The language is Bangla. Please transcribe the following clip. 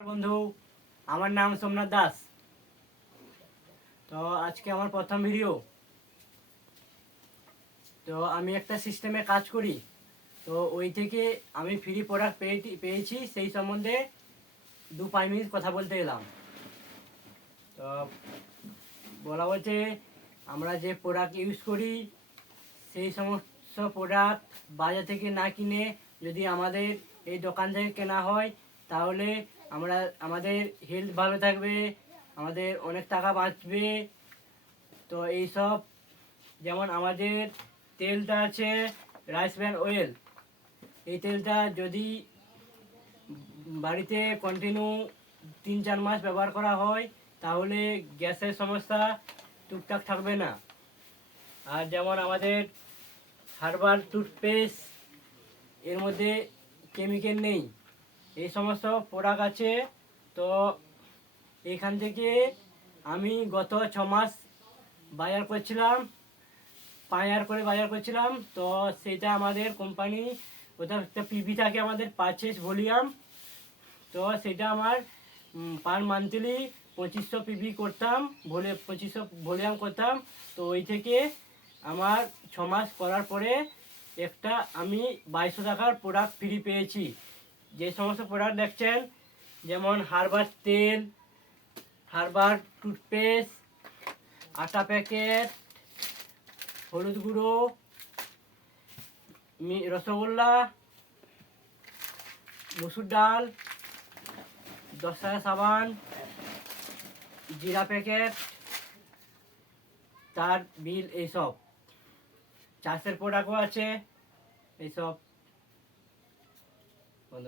বন্ধু, আমার নাম সোমনাথ দাস। তো আজকে আমার প্রথম ভিডিও। তো আমি একটা সিস্টেমে কাজ করি, তো ওই থেকে আমি ফ্রি প্রোডাক্ট পেয়েছি, সেই সম্বন্ধে 2-5 মিনিট কথা বলতে এলাম। তো বলা হচ্ছে, আমরা যে প্রোডাক্ট ইউজ করি সেই সমস্ত প্রোডাক্ট বাজার থেকে না কিনে যদি আমাদের এই দোকান থেকে কেনা হয়, তাহলে আমাদের হেলথ ভালো থাকবে, আমাদের অনেক টাকা বাঁচবে। তো এইসব, যেমন আমাদের তেলটা আছে রাইস ব্র্যান অয়েল। এই তেলটা যদি বাড়িতে কন্টিনিউ 3-4 মাস ব্যবহার করা হয়, তাহলে গ্যাসের সমস্যা টুকটাক থাকবে না। আর যেমন আমাদের হার্বাল টুথপেস্ট, এর মধ্যে কেমিক্যাল নেই, এই সমস্ত প্রোডাক্ট আছে। তো এখান থেকে আমি গত 6 মাস বাজার করছিলাম, 5,000 করে বাজার করছিলাম। তো সেটা আমাদের কোম্পানি, ওটা একটা পিভি থাকে আমাদের, পারচেস ভলিউম। তো সেটা আমার পার মান্থলি 2500 পিভি করতাম, 2500 ভলিউম করতাম। তো ওই থেকে আমার 6 মাস করার পরে একটা আমি 2200 টাকার প্রোডাক্ট ফ্রি পেয়েছি। যে সমস্ত প্রোডাক্ট দেখছেন, যেমন হার্বাল তেল, হার্বাল টুথপেস্ট, আটা প্যাকেট, হলুদ গুঁড়ো, রসগোল্লা, মুসুর ডাল, 10 টাকা সাবান, জিরা প্যাকেট, তার বিল, এইসব চাষের প্রোডাক্টও আছে। এইসব বন্ধ